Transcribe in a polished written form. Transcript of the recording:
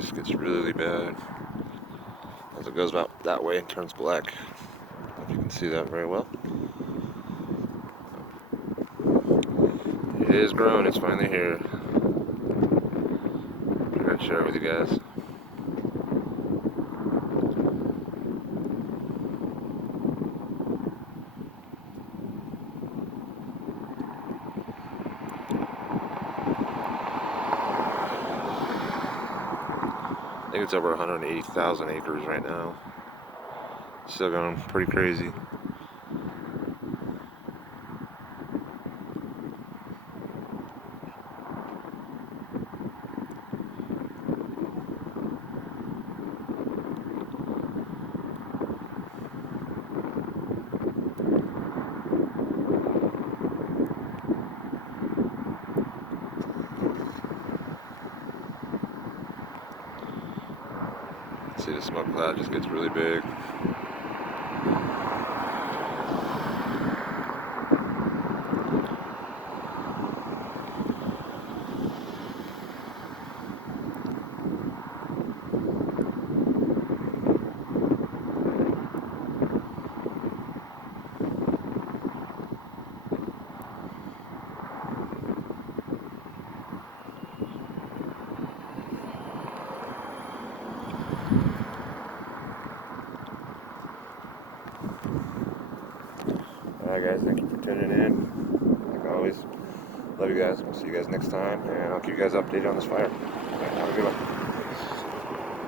guys, it gets really bad. As it goes about that way, it turns black. If you can see that very well. It is grown, it's finally here. I gotta share it with you guys. I think it's over 180,000 acres right now. Still going pretty crazy. See, the smoke cloud just gets really big. Alright guys, thank you for tuning in. Like always, love you guys. We'll see you guys next time, and I'll keep you guys updated on this fire. Alright, have a good one.